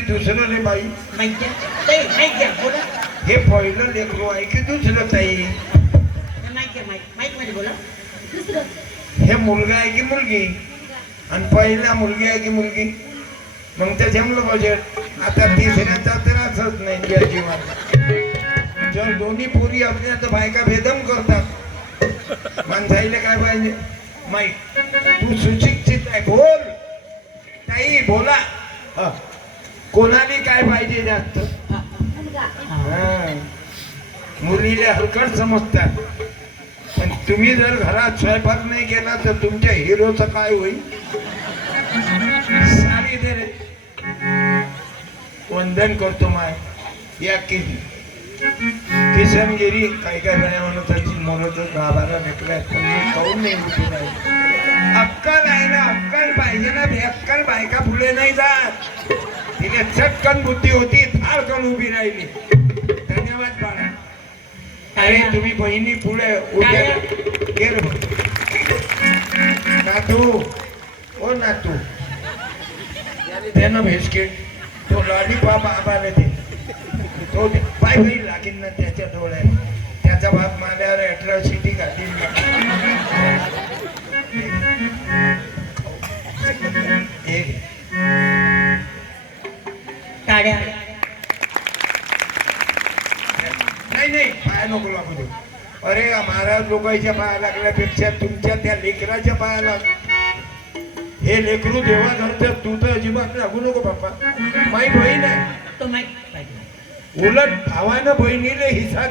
दुसरं रे बाई? माहीत द्या ताई माहीत द्या बोला. हे पहिलं लेकरू आहे की दुसरं ताई? दुसरं. हे मुलगा आहे की मुलगी? आणि पहिला मुलगी आहे की मुलगी? मग ते जमलं पाहिजे. आता तिसऱ्याचा त्रासच नाही या जीवात जर दोन्ही पोरी असल्या तर बायका भेदम करतात माणसाईला काय पाहिजे? माईक तू सुशिक्षित आहे बोल. ताई बोला. कोणाला काय पाहिजे जास्त हा. मुलीला हलकट समजतात. पण तुम्ही जर घरात स्वयंपाक नाही केला तर तुमच्या हिरोचं काय होईल? साडी दे रे. वंदन करतो माय. या कि किसनगिरी काही काही वेळा म्हणत होती मोरत गाभारा भेटलाय पण मी खाऊन नाही उठी नाही अक्कल आहे ना अक्कल पाहिजे ना बेअक्कल बायका पुढे नाही जात. तिने चटकन बुद्धी होती फारकन उभी राहिली. धन्यवाद बाळा. अरे तुम्ही बहिणी पुढे उभ्या नातू. ओ नातू. त्यानं बिस्किट. तो लॉलीपॉप आबाला दे. तो दे. पाय लागेल ना त्याच्या डोळ्यात. टाळ्या नाही नाही पाया नको लागू दे अरे महाराज लोकांच्या पाया लागल्यापेक्षा तुमच्या त्या लेकराच्या पाया लाग. हे लेकरू देवा घरचं तू तर अजिबात लागू नको बाप्पा. माई बहीण आहे. तो उलट भावानं बहिणीला हिसा